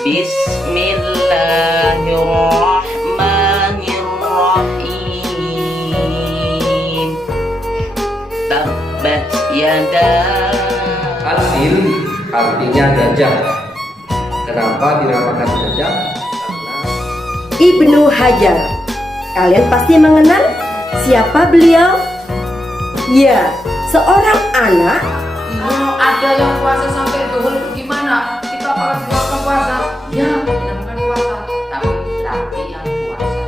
Bismillahirrahmanirrahim. Tabbat yada. Al-fil artinya gajah. Kenapa dinamakan gajah? Karena Ibnu Hajar. Kalian pasti mengenal siapa beliau? Ya, seorang anak. Kalau ada yang puasa sampai duhur itu gimana? Kita apakah melakukan puasa? Ya, dinamakan puasa. Tapi yang puasa.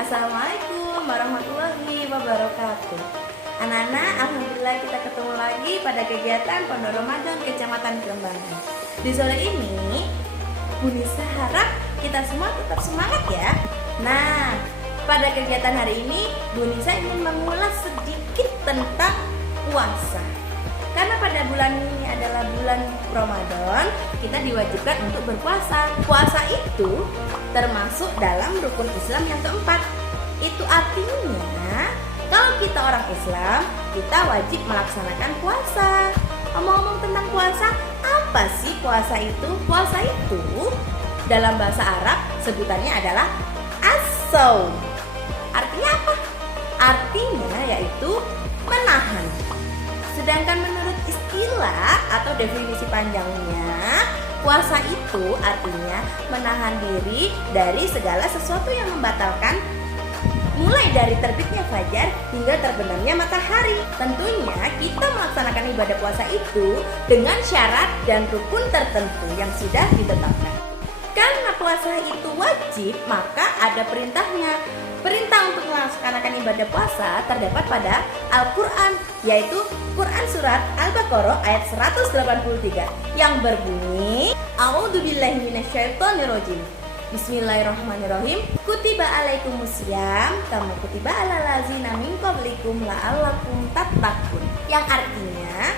Assalamualaikum warahmatullahi wabarakatuh. Anak-anak, alhamdulillah kita ketemu lagi pada kegiatan Pondok Ramadan Kecamatan Kembangan. Di sore ini, Bu Nisa harap kita semua tetap semangat ya. Nah, pada kegiatan hari ini, Bu Nisa ingin mengulas sedikit tentang puasa. Karena pada bulan ini adalah bulan Ramadan, kita diwajibkan untuk berpuasa. Puasa itu termasuk dalam rukun Islam yang keempat. Itu artinya kalau kita orang Islam, kita wajib melaksanakan puasa. Ngomong-ngomong tentang puasa, apa sih puasa itu? Puasa itu dalam bahasa Arab sebutannya adalah as-shaum. Artinya apa? Artinya yaitu menahan. Sedangkan menurut istilah atau definisi panjangnya, puasa itu artinya menahan diri dari segala sesuatu yang membatalkan, mulai dari terbitnya fajar hingga terbenamnya matahari. Tentunya kita melaksanakan ibadah puasa itu dengan syarat dan rukun tertentu yang sudah ditetapkan. Karena puasa itu wajib, maka ada perintahnya. Perintah untuk melaksanakan ibadah puasa terdapat pada Al-Quran, yaitu Quran Surat Al-Baqarah ayat 183 yang berbunyi A'udzubillahi minasyaitonirrajim. Bismillahirrahmanirrahim. Kutiba alaikumusiyam kama kutiba alal ladzina min qablikum la'allakum tattaqun. Yang artinya,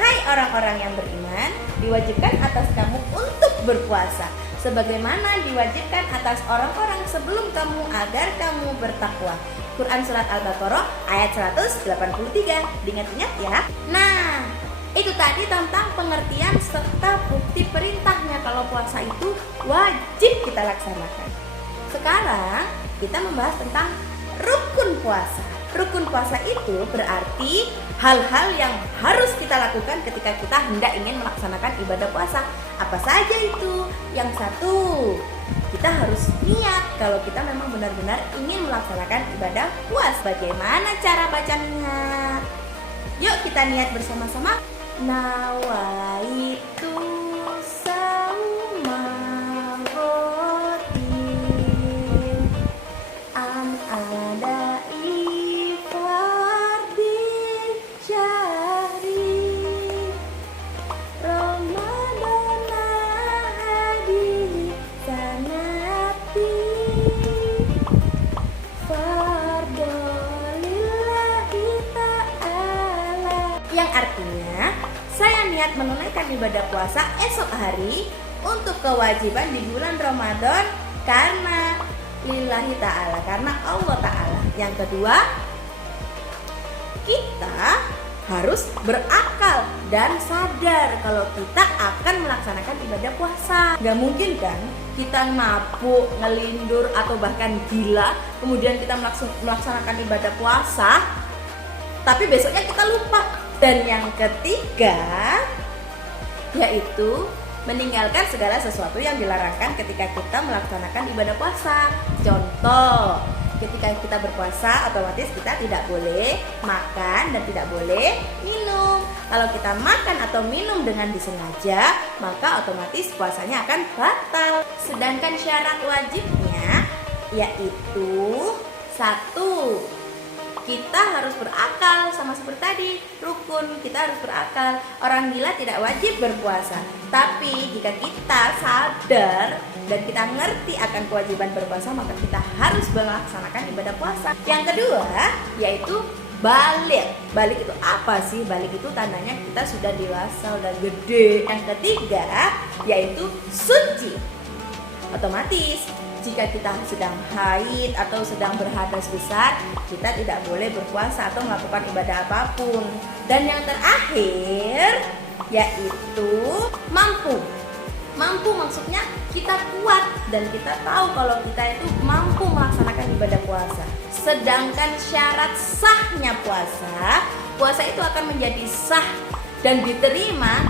hai orang-orang yang beriman, diwajibkan atas kamu untuk berpuasa sebagaimana diwajibkan atas orang-orang sebelum kamu agar kamu bertakwa. Quran Surat Al-Baqarah ayat 183. Diingat-ingat ya. Nah, itu tadi tentang pengertian serta bukti perintahnya kalau puasa itu wajib kita laksanakan. Sekarang kita membahas tentang rukun puasa. Rukun puasa itu berarti hal-hal yang harus kita lakukan ketika kita hendak ingin melaksanakan ibadah puasa. Apa saja itu? Yang satu, kita harus niat kalau kita memang benar-benar ingin melaksanakan ibadah puasa. Bagaimana cara bacanya? Yuk kita niat bersama-sama. Nawaitu sauma ghadim an adai fardin syahri Ramadana hadi sanati fardolillahi ta'ala, yang artinya saya niat menunaikan ibadah puasa esok hari untuk kewajiban di bulan Ramadan karena lillahi ta'ala, karena Allah ta'ala. Yang kedua, kita harus berakal dan sadar kalau kita akan melaksanakan ibadah puasa. Gak mungkin kan kita mabuk, ngelindur atau bahkan gila kemudian kita melaksanakan ibadah puasa tapi besoknya kita lupa. Dan yang ketiga yaitu meninggalkan segala sesuatu yang dilarangkan ketika kita melaksanakan ibadah puasa. Contoh, ketika kita berpuasa otomatis kita tidak boleh makan dan tidak boleh minum. Kalau kita makan atau minum dengan disengaja, maka otomatis puasanya akan batal. Sedangkan syarat wajibnya yaitu satu, kita harus berakal, sama seperti tadi rukun, kita harus berakal. Orang gila tidak wajib berpuasa, tapi jika kita sadar dan kita ngerti akan kewajiban berpuasa, maka kita harus melaksanakan ibadah puasa. Yang kedua yaitu balik. Balik itu apa sih? Balik itu tandanya kita sudah dewasa, sudah gede. Yang ketiga yaitu suci. Otomatis jika kita sedang haid atau sedang berhadas besar, kita tidak boleh berpuasa atau melakukan ibadah apapun. Dan yang terakhir yaitu mampu. Mampu maksudnya kita kuat dan kita tahu kalau kita itu mampu melaksanakan ibadah puasa. Sedangkan syarat sahnya puasa itu akan menjadi sah dan diterima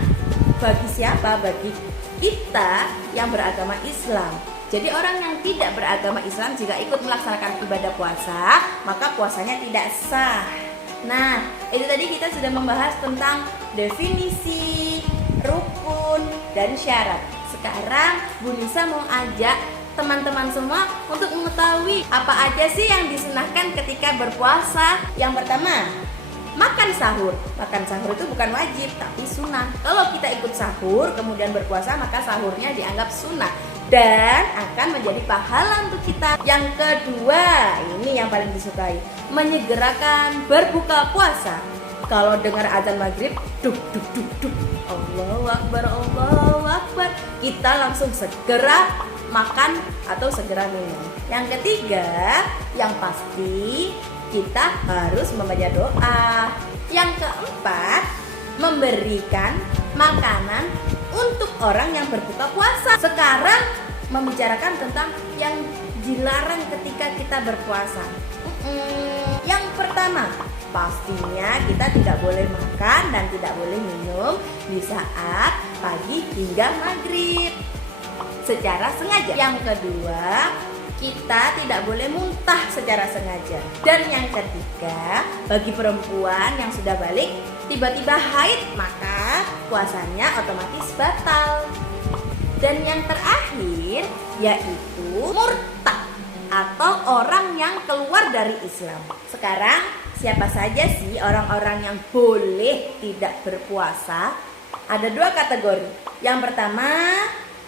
bagi siapa? Bagi kita yang beragama Islam. Jadi orang yang tidak beragama Islam jika ikut melaksanakan ibadah puasa, maka puasanya tidak sah. Nah, itu tadi kita sudah membahas tentang definisi, rukun, dan syarat. Sekarang Bu Nisa mau ajak teman-teman semua untuk mengetahui apa aja sih yang disunahkan ketika berpuasa. Yang pertama, makan sahur. Makan sahur itu bukan wajib tapi sunnah. Kalau kita ikut sahur kemudian berpuasa, maka sahurnya dianggap sunnah dan akan menjadi pahala untuk kita. Yang kedua, ini yang paling disukai, menyegerakan berbuka puasa. Kalau dengar azan maghrib, duk duk duk duk, Allahu Akbar, Allahu Akbar, kita langsung segera makan atau segera minum. Yang ketiga, yang pasti kita harus membaca doa. Yang keempat, memberikan makanan untuk orang yang berbuka puasa. Sekarang membicarakan tentang yang dilarang ketika kita berpuasa. Yang pertama, pastinya kita tidak boleh makan dan tidak boleh minum di saat pagi hingga maghrib secara sengaja. Yang kedua, kita tidak boleh muntah secara sengaja. Dan yang ketiga, bagi perempuan yang sudah balik tiba-tiba haid, maka puasanya otomatis batal. Dan yang terakhir yaitu murtad atau orang yang keluar dari Islam. Sekarang siapa saja sih orang-orang yang boleh tidak berpuasa? Ada dua kategori. Yang pertama,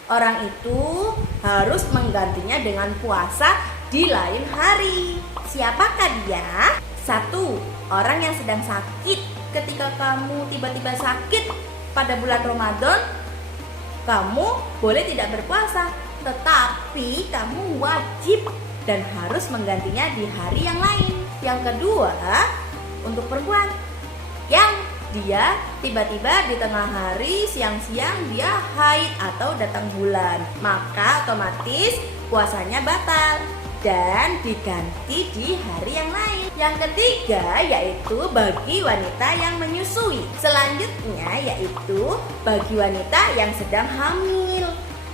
orang itu harus menggantinya dengan puasa di lain hari. Siapakah dia? Satu, orang yang sedang sakit. Ketika kamu tiba-tiba sakit pada bulan Ramadan, kamu boleh tidak berpuasa, tetapi kamu wajib dan harus menggantinya di hari yang lain. Yang kedua, untuk perempuan yang dia tiba-tiba di tengah hari siang-siang dia haid atau datang bulan, maka otomatis puasanya batal dan diganti di hari yang lain. Yang ketiga yaitu bagi wanita yang menyusui. Selanjutnya yaitu bagi wanita yang sedang hamil.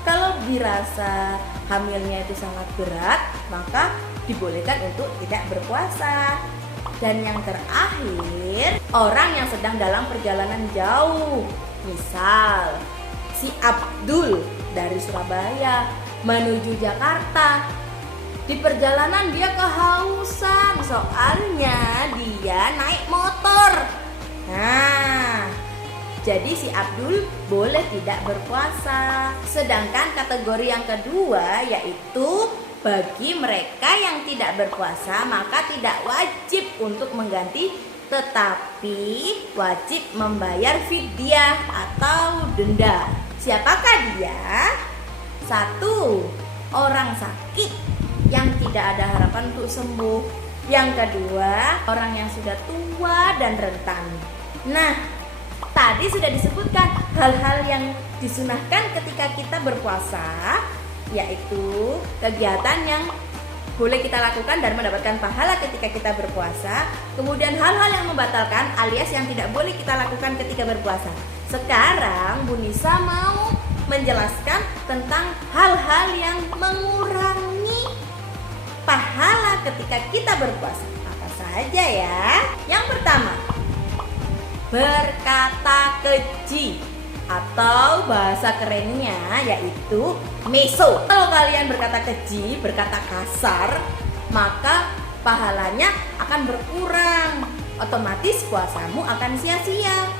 Kalau dirasa hamilnya itu sangat berat, maka dibolehkan untuk tidak berpuasa. Dan yang terakhir, orang yang sedang dalam perjalanan jauh. Misal, si Abdul dari Surabaya menuju Jakarta. Di perjalanan dia kehausan, soalnya dia naik motor. Nah, jadi si Abdul boleh tidak berpuasa. Sedangkan kategori yang kedua yaitu bagi mereka yang tidak berpuasa, maka tidak wajib untuk mengganti, tetapi wajib membayar fidyah atau denda. Siapakah dia? Satu, orang sakit yang tidak ada harapan untuk sembuh. Yang kedua, orang yang sudah tua dan rentan. Nah, tadi sudah disebutkan hal-hal yang disunahkan ketika kita berpuasa, yaitu kegiatan yang boleh kita lakukan dan mendapatkan pahala ketika kita berpuasa. Kemudian hal-hal yang membatalkan alias yang tidak boleh kita lakukan ketika berpuasa. Sekarang Bu Nisa mau menjelaskan tentang hal-hal yang mengurangi pahala ketika kita berpuasa. Apa saja ya? Yang pertama, berkata keji atau bahasa kerennya yaitu meso. Kalau kalian berkata keji, berkata kasar, maka pahalanya akan berkurang. Otomatis puasamu akan sia-sia.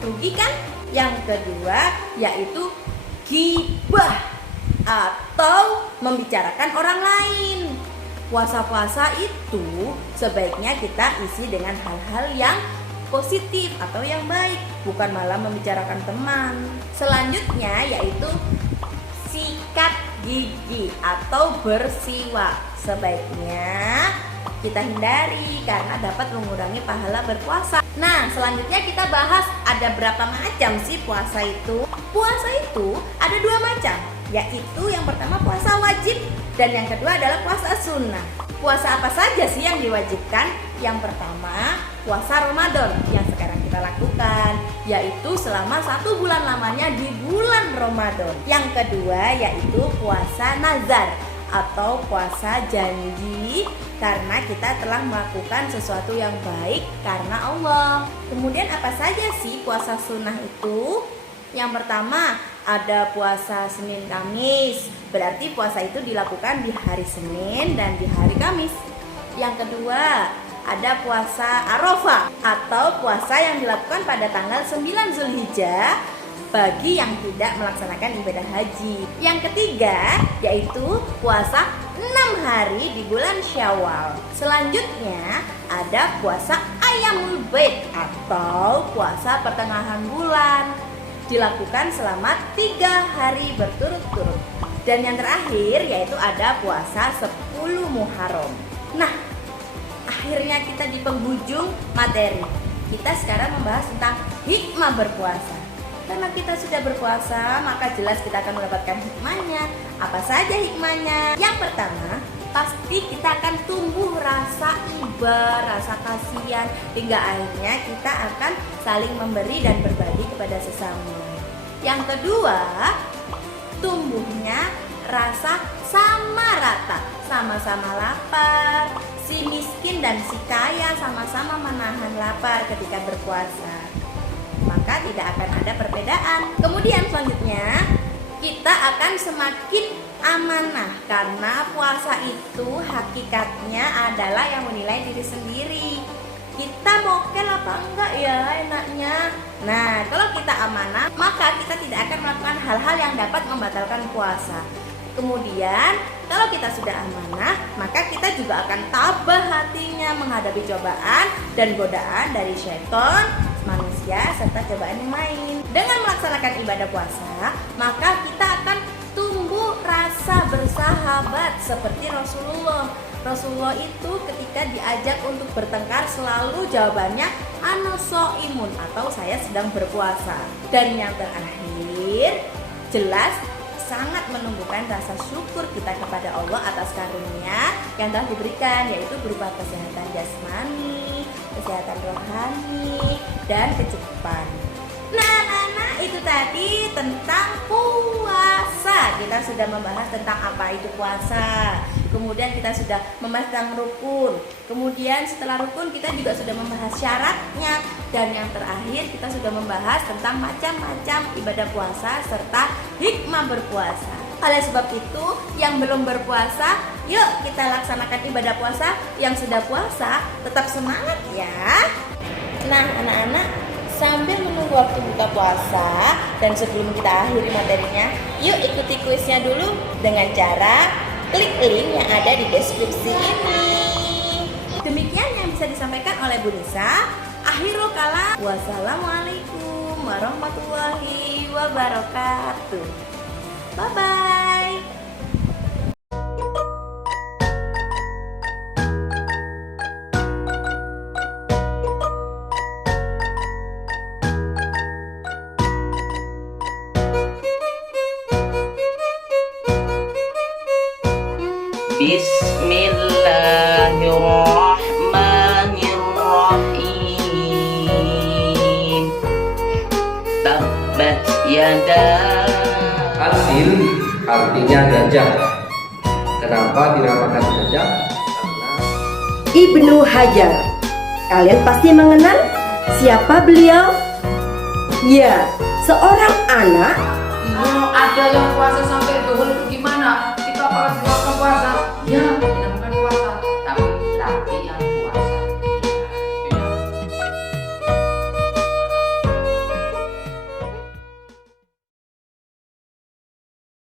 Rugi kan? Yang kedua yaitu ghibah atau membicarakan orang lain. Puasa-puasa itu sebaiknya kita isi dengan hal-hal yang positif atau yang baik, bukan malah membicarakan teman. Selanjutnya yaitu sikat gigi atau bersiwak. Sebaiknya kita hindari karena dapat mengurangi pahala berpuasa. Nah, selanjutnya kita bahas ada berapa macam sih puasa itu. Puasa itu ada 2 macam, yaitu yang pertama puasa wajib dan yang kedua adalah puasa sunnah. Puasa apa saja sih yang diwajibkan? Yang pertama, puasa Ramadan yang sekarang kita lakukan, yaitu selama 1 bulan lamanya di bulan Ramadan. Yang kedua yaitu puasa nazar atau puasa janji karena kita telah melakukan sesuatu yang baik karena Allah. Kemudian apa saja sih puasa sunnah itu? Yang pertama ada puasa Senin Kamis, berarti puasa itu dilakukan di hari Senin dan di hari Kamis. Yang kedua ada puasa Arafah atau puasa yang dilakukan pada tanggal 9 Zulhijjah bagi yang tidak melaksanakan ibadah haji. Yang ketiga yaitu puasa 6 hari di bulan Syawal. Selanjutnya ada puasa Ayyamul Bid atau puasa pertengahan bulan, dilakukan selama 3 hari berturut-turut. Dan yang terakhir yaitu ada puasa 10 Muharram. Nah, akhirnya kita di penghujung materi. Kita sekarang membahas tentang hikmah berpuasa. Karena kita sudah berpuasa, maka jelas kita akan mendapatkan hikmahnya. Apa saja hikmahnya? Yang pertama, pasti kita akan tumbuh rasa iba, rasa kasihan, hingga akhirnya kita akan saling memberi dan berbagi kepada sesama. Yang kedua, tumbuhnya rasa sama rata, sama-sama lapar. Si miskin dan si kaya sama-sama menahan lapar ketika berpuasa, maka tidak akan ada perbedaan. Kemudian selanjutnya kita akan semakin amanah karena puasa itu hakikatnya adalah yang menilai diri sendiri. Kita mokel apa enggak ya enaknya. Nah, kalau kita amanah maka kita tidak akan melakukan hal-hal yang dapat membatalkan puasa. Kemudian kalau kita sudah amanah, maka kita juga akan tabah hatinya menghadapi cobaan dan godaan dari syaitan, manusia, serta cobaan yang lain. Dengan melaksanakan ibadah puasa, maka kita akan tumbuh rasa bersahabat seperti Rasulullah. Rasulullah itu ketika diajak untuk bertengkar selalu jawabannya ana shaimun atau saya sedang berpuasa. Dan yang terakhir, jelas sangat menumbuhkan rasa syukur kita kepada Allah atas karunia yang telah diberikan, yaitu berupa kesehatan jasmani, kesehatan rohani, dan kecukupan. Nah, itu tadi tentang puasa. Kita sudah membahas tentang apa itu puasa. Kemudian kita sudah membahas tentang rukun. Kemudian setelah rukun kita juga sudah membahas syaratnya. Dan yang terakhir kita sudah membahas tentang macam-macam ibadah puasa serta hikmah berpuasa. Oleh sebab itu, yang belum berpuasa, yuk kita laksanakan ibadah puasa. Yang sudah puasa, tetap semangat ya. Nah, anak-anak, sambil menunggu waktu buka puasa dan sebelum kita akhiri materinya, yuk ikuti kuisnya dulu dengan cara klik link yang ada di deskripsi ini. Demikian yang bisa disampaikan oleh Bu Nisa. Akhirul kalam. Wassalamualaikum warahmatullahi wabarakatuh. Bye-bye. Bismillahirrahmanirrahim. Tabbat yada. Al-Fil artinya gajah. Kenapa dinamakan gajah? Karena Ibnu Hajar. Kalian pasti mengenal siapa beliau? Ya, seorang anak Ada yang puasa sampai duhur itu gimana? Itu apakah